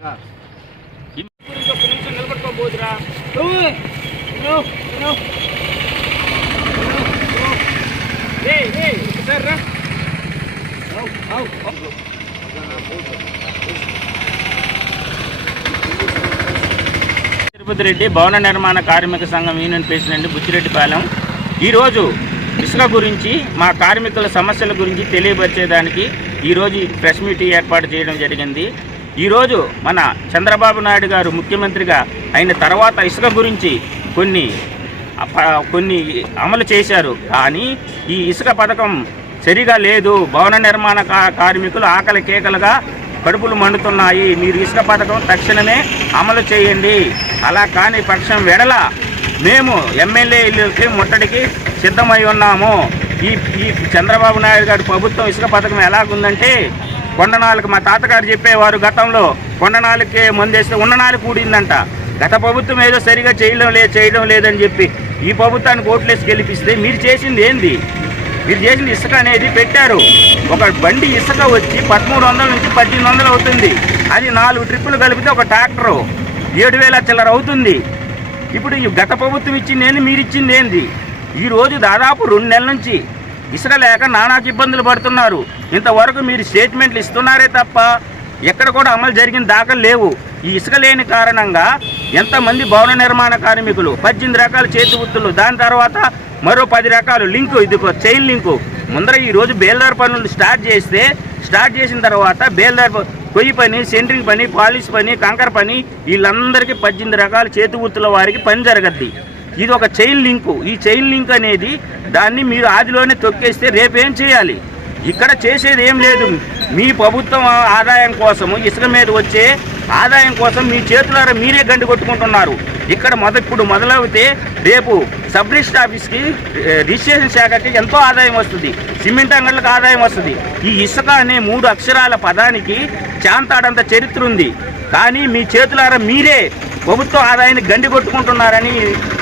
గురించి ఒక్క నిమిషం ఒకసారి రా. తిరుపతి రెడ్డి భవన నిర్మాణ కార్మిక సంఘం యూనియన్ ప్రెసిడెంట్ బుచ్చిరెడ్డిపాలెం ఈరోజు ఇసుక గురించి మా కార్మికుల సమస్యల గురించి తెలియపరిచేదానికి ఈరోజు ప్రెస్ మీట్ ఏర్పాటు చేయడం జరిగింది ఈరోజు మన చంద్రబాబు నాయుడు గారు ముఖ్యమంత్రిగా అయిన తర్వాత ఇసుక గురించి కొన్ని కొన్ని అమలు చేశారు. కానీ ఈ ఇసుక పథకం సరిగా లేదు. భవన నిర్మాణ కా- కార్మికులు ఆకలి కేకలుగా కడుపులు మండుతున్నాయి. మీరు ఇసుక పథకం తక్షణమే అమలు చేయండి. అలా కాని పక్షం వెడల మేము ఎమ్మెల్యేలకి ముట్టడికి సిద్ధమై ఉన్నాము. ఈ ఈ చంద్రబాబు నాయుడు గారి ప్రభుత్వం ఇసుక పథకం ఎలాగుందంటే కొండనాలకు మా తాతగారు చెప్పేవారు గతంలో కొండనాలకే మందేస్తే ఉన్ననాలు కూడిందంట. గత ప్రభుత్వం ఏదో సరిగా చేయడం లేదు చేయడం లేదని చెప్పి ఈ ప్రభుత్వానికి ఓట్లేసి గెలిపిస్తే మీరు చేసింది ఏంది? మీరు చేసిన ఇసుక అనేది పెట్టారు. ఒక బండి ఇసుక వచ్చి పదమూడు వందల నుంచి పద్దెనిమిది వందలు అవుతుంది. అది నాలుగు ట్రిప్పులు కలిపితే ఒక ట్రాక్టరు ఏడు వేల చిల్లర అవుతుంది. ఇప్పుడు ఈ గత ప్రభుత్వం ఇచ్చింది ఏంది? మీరు ఇచ్చింది ఏంది? ఈరోజు దాదాపు రెండు నెలల నుంచి ఇసుక లేక నానాకు ఇబ్బందులు పడుతున్నారు. ఇంతవరకు మీరు స్టేట్మెంట్లు ఇస్తున్నారే తప్ప ఎక్కడ కూడా అమలు జరిగిన దాఖలు లేవు. ఈ ఇసుక లేని కారణంగా ఎంతమంది భవన నిర్మాణ కార్మికులు పద్దెనిమిది రకాల చేతి వృత్తులు దాని తర్వాత మరో పది రకాలు లింకు ఇది చైన్ లింకు. ముందర ఈరోజు బేల్దార్ పనులు స్టార్ట్ చేస్తే స్టార్ట్ చేసిన తర్వాత బేల్దార్ కొయ్యి పని సెంట్రింగ్ పని పాలిష్ పని కంకర పని వీళ్ళందరికీ పద్దెనిమిది రకాల చేతి వృత్తుల వారికి పని జరగద్ది. ఇది ఒక చైన్ లింకు. ఈ చైన్ లింక్ అనేది దాన్ని మీరు ఆదిలోనే తొక్కేస్తే రేపేం చేయాలి? ఇక్కడ చేసేది ఏం లేదు. మీ ప్రభుత్వం ఆదాయం కోసము ఇసుక మీద వచ్చే ఆదాయం కోసం మీ చేతులారా మీరే గండి కొట్టుకుంటున్నారు. ఇక్కడ మొద ఇప్పుడు మొదలవుతే రేపు సబ్ రిజిస్టర్ ఆఫీస్కి రిజిస్ట్రేషన్ శాఖకి ఎంతో ఆదాయం వస్తుంది. సిమెంట్ అంగళ్ళకి ఆదాయం వస్తుంది. ఈ ఇసుక అనే మూడు అక్షరాల పదానికి చాంతాడంత చరిత్ర ఉంది. కానీ మీ చేతులారా మీరే ప్రభుత్వ ఆదాయాన్ని గండి కొట్టుకుంటున్నారని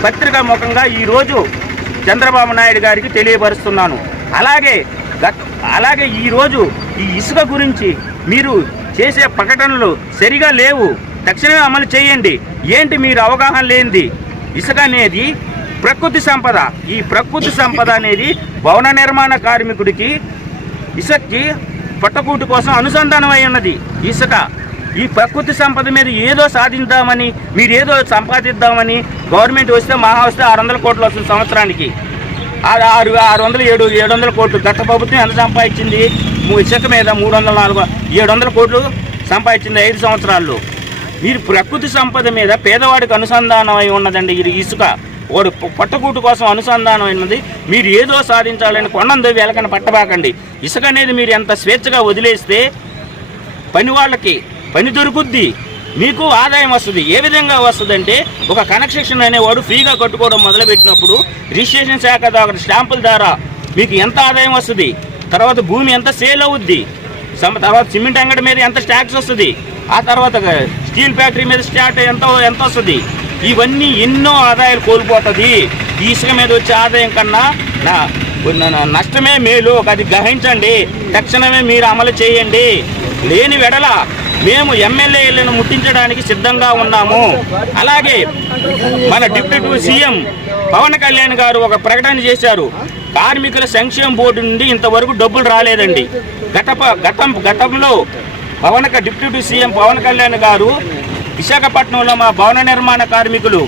పత్రికా ముఖంగా ఈరోజు చంద్రబాబు నాయుడు గారికి తెలియపరుస్తున్నాను. అలాగే గత అలాగే ఈరోజు ఈ ఇసుక గురించి మీరు చేసే ప్రకటనలు సరిగా లేవు. తక్షణమే అమలు చేయండి. ఏంటి మీరు అవగాహన లేనిది? ఇసుక అనేది ప్రకృతి సంపద. ఈ ప్రకృతి సంపద అనేది భవన నిర్మాణ కార్మికుడికి ఇసుక్కి పట్టకూటి కోసం అనుసంధానం అయి ఉన్నది. ఇసుక ఈ ప్రకృతి సంపద మీద ఏదో సాధిద్దామని మీరు ఏదో సంపాదిద్దామని గవర్నమెంట్ వస్తే మహా వస్తే ఆరు వందల కోట్లు వస్తుంది సంవత్సరానికి. ఆరు ఆరు వందలు ఏడు ఏడు వందల కోట్లు. గత ప్రభుత్వం ఎంత సంపాదించింది? ఇసుక మీద మూడు వందల నాలుగు ఏడు వందల కోట్లు సంపాదించింది ఐదు సంవత్సరాల్లో. మీరు ప్రకృతి సంపద మీద పేదవాడికి అనుసంధానం అయి ఉన్నదండి ఇది ఇసుక. వాడు పట్టకూటు కోసం అనుసంధానం అయినది మీరు ఏదో సాధించాలని కొండందో వెలకన పట్టబాకండి. ఇసుక అనేది మీరు ఎంత స్వేచ్ఛగా వదిలేస్తే పని వాళ్ళకి పని దొరుకుద్ది. మీకు ఆదాయం వస్తుంది. ఏ విధంగా వస్తుందంటే ఒక కనెక్షన్ అనేవాడు ఫ్రీగా కట్టుకోవడం మొదలుపెట్టినప్పుడు రిజిస్ట్రేషన్ శాఖ ద్వారా స్టాంపుల ద్వారా మీకు ఎంత ఆదాయం వస్తుంది? తర్వాత భూమి ఎంత సేల్ అవుద్ది? తర్వాత సిమెంట్ అంగడి మీద ఎంత ట్యాక్స్ వస్తుంది? ఆ తర్వాత స్టీల్ ఫ్యాక్టరీ మీద స్టార్ట్ ఎంత ఎంత వస్తుంది? ఇవన్నీ ఎన్నో ఆదాయాలు కోల్పోతుంది. ఈ ఇసుక మీద వచ్చే ఆదాయం కన్నా నా నష్టమే మేలు. అది గ్రహించండి. తక్షణమే మీరు అమలు చేయండి. లేని వెడల మేము ఎమ్మెల్యేలను ముట్టించడానికి సిద్ధంగా ఉన్నాము. అలాగే మన డిప్యూటీ సీఎం పవన్ కళ్యాణ్ గారు ఒక ప్రకటన చేశారు. కార్మికుల సంక్షేమ బోర్డు నుండి ఇంతవరకు డబ్బులు రాలేదండి. గత గతం గతంలో పవన్ డిప్యూటీ సీఎం పవన్ కళ్యాణ్ గారు విశాఖపట్నంలో మా భవన నిర్మాణ కార్మికులు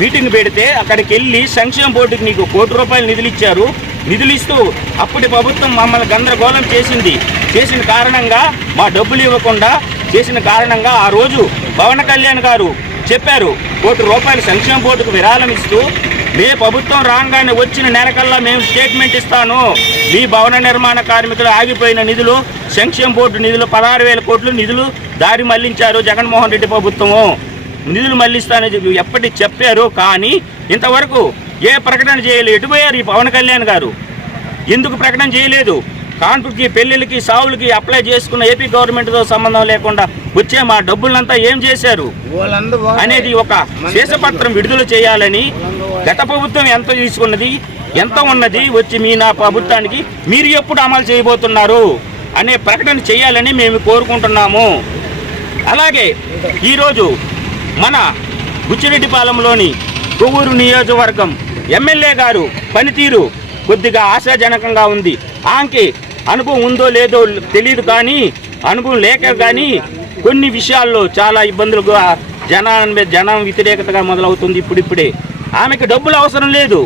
మీటింగ్ పెడితే అక్కడికి వెళ్ళి సంక్షేమ బోర్డుకి నీకు కోటి రూపాయలు నిధులు ఇచ్చారు. నిధులు ఇస్తూ అప్పటి ప్రభుత్వం మమ్మల్ని గందరగోళం చేసింది. చేసిన కారణంగా మా డబ్బులు ఇవ్వకుండా చేసిన కారణంగా ఆ రోజు పవన్ కళ్యాణ్ గారు చెప్పారు కోటి రూపాయలు సంక్షేమ బోర్డుకు విరాళం ఇస్తూ మీ ప్రభుత్వం రాగానే వచ్చిన నెలకల్లా మేము స్టేట్మెంట్ ఇస్తాను. మీ భవన నిర్మాణ కార్మికులు ఆగిపోయిన నిధులు సంక్షేమ బోర్డు నిధులు పదహారు వేల కోట్లు నిధులు దారి మళ్ళించారు జగన్మోహన్ రెడ్డి ప్రభుత్వము. నిధులు మళ్ళిస్తానని చెప్పి ఎప్పటి చెప్పారు కానీ ఇంతవరకు ఏ ప్రకటన చేయలేదు. ఎటుపోయారు ఈ పవన్ కళ్యాణ్ గారు? ఎందుకు ప్రకటన చేయలేదు? కాన్పుకి పెళ్ళిళ్ళకి సావులకి అప్లై చేసుకున్న ఏపీ గవర్నమెంట్తో సంబంధం లేకుండా వచ్చే మా డబ్బులంతా ఏం చేశారు? అనేది ఒక శేషపత్రం విడుదల చేయాలని గత ప్రభుత్వం ఎంత తీసుకున్నది ఎంత ఉన్నది వచ్చి మీ నా ప్రభుత్వానికి మీరు ఎప్పుడు అమలు చేయబోతున్నారు అనే ప్రకటన చేయాలని మేము కోరుకుంటున్నాము. అలాగే ఈరోజు మన బుచ్చిరెడ్డిపాలెంలోని కొవ్వూరు నియోజకవర్గం ఎమ్మెల్యే గారు పనితీరు కొద్దిగా ఆశాజనకంగా ఉంది. ఆమెకి అనుభవం ఉందో లేదో తెలియదు కానీ అనుభవం లేక కానీ కొన్ని విషయాల్లో చాలా ఇబ్బందులుగా జనాల మీద జనం వ్యతిరేకతగా మొదలవుతుంది ఇప్పుడిప్పుడే. ఆమెకి డబ్బులు అవసరం లేదు.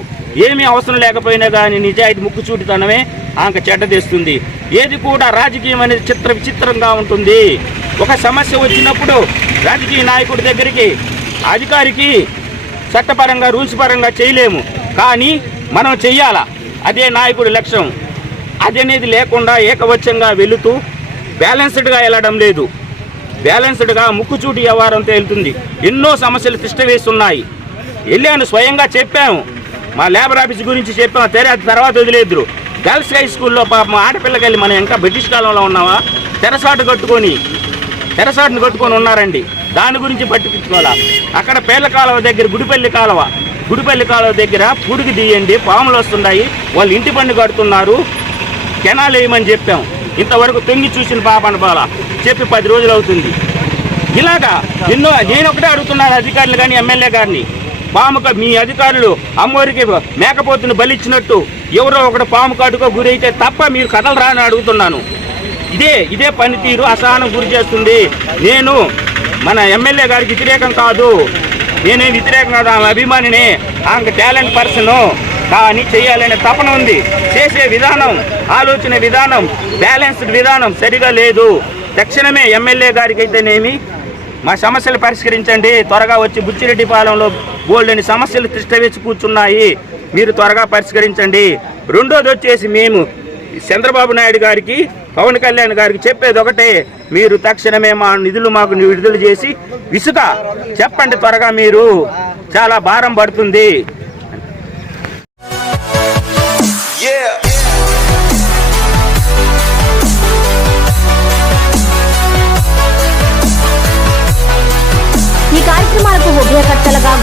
ఏమీ అవసరం లేకపోయినా కానీ నిజాయితీ ముక్కుచూటితనమే ఆమెకు చెడ్డ తెస్తుంది ఏది కూడా రాజకీయం అనేది చిత్ర విచిత్రంగా ఉంటుంది. ఒక సమస్య వచ్చినప్పుడు రాజకీయ నాయకుడి దగ్గరికి అధికారికి చట్టపరంగా రూల్స్ పరంగా చేయలేము. కానీ మనం చెయ్యాలా? అదే నాయకుడి లక్ష్యం. అది అనేది లేకుండా ఏకవచ్చంగా వెళుతూ బ్యాలెన్స్డ్గా వెళ్ళడం లేదు. బ్యాలెన్స్డ్గా ముక్కుచూటి వ్యవహారంతో వెళ్తుంది. ఎన్నో సమస్యలు తిష్టవేస్తున్నాయి. వెళ్ళాను స్వయంగా చెప్పాము మా లేబర్ ఆఫీస్ గురించి చెప్పాము తెర తర్వాత వదిలేదు గర్ల్స్ హై స్కూల్లో పాపం ఆడపిల్లకి వెళ్ళి మనం ఇంకా బ్రిటిష్ కాలంలో ఉన్నావా? తెరసాటు కట్టుకొని తెరసాటును కట్టుకొని ఉన్నారండి. దాని గురించి పట్టించుకోవాలా? అక్కడ పేర్ల కాలువ దగ్గర గుడిపల్లి కాలువ. గుడిపల్లి కాలువ దగ్గర పుడికి తీయండి పాములు వస్తున్నాయి. వాళ్ళు ఇంటి పన్ను కడుతున్నారు. కెనాలు వేయమని చెప్పాం. ఇంతవరకు తొంగి చూసిన పాపన బాల. చెప్పి పది రోజులు అవుతుంది. ఇలాగా ఎన్నో నేను ఒకటే అడుగుతున్నాను అధికారులు కానీ ఎమ్మెల్యే గారిని. పాముక మీ అధికారులు అమ్మవారికి మేకపోతుని బలిచ్చినట్టు ఎవరో ఒకటి పాము కాటుకో గురైతే తప్ప మీరు కథలు రాని అడుగుతున్నాను. ఇదే ఇదే పనితీరు అసహనం గురి చేస్తుంది. నేను మన ఎమ్మెల్యే గారికి వ్యతిరేకం కాదు. నేనే వ్యతిరేకం కాదు ఆమె అభిమానిని. ఆమె టాలెంట్ పర్సను. కానీ చేయాలనే తపన ఉంది. చేసే విధానం ఆలోచన విధానం బ్యాలెన్స్డ్ విధానం సరిగా లేదు. తక్షణమే ఎమ్మెల్యే గారికి అయితేనేమి మా సమస్యలు పరిష్కరించండి. త్వరగా వచ్చి బుచ్చిరెడ్డిపాలెంలో బోల్డని సమస్యలు తిష్టవేసి కూర్చున్నాయి. మీరు త్వరగా పరిష్కరించండి. రెండోది వచ్చేసి మేము చంద్రబాబు నాయుడు గారికి పవన్ కళ్యాణ్ గారికి చెప్పేది ఒకటే. మీరు తక్షణమే మా నిధులు మాకు విడుదల చేసి ఇసుక చెప్పండి త్వరగా మీరు. చాలా భారం పడుతుంది. Yeah. ఈ కార్యక్రమాలకు ఉభయ కర్తలుగా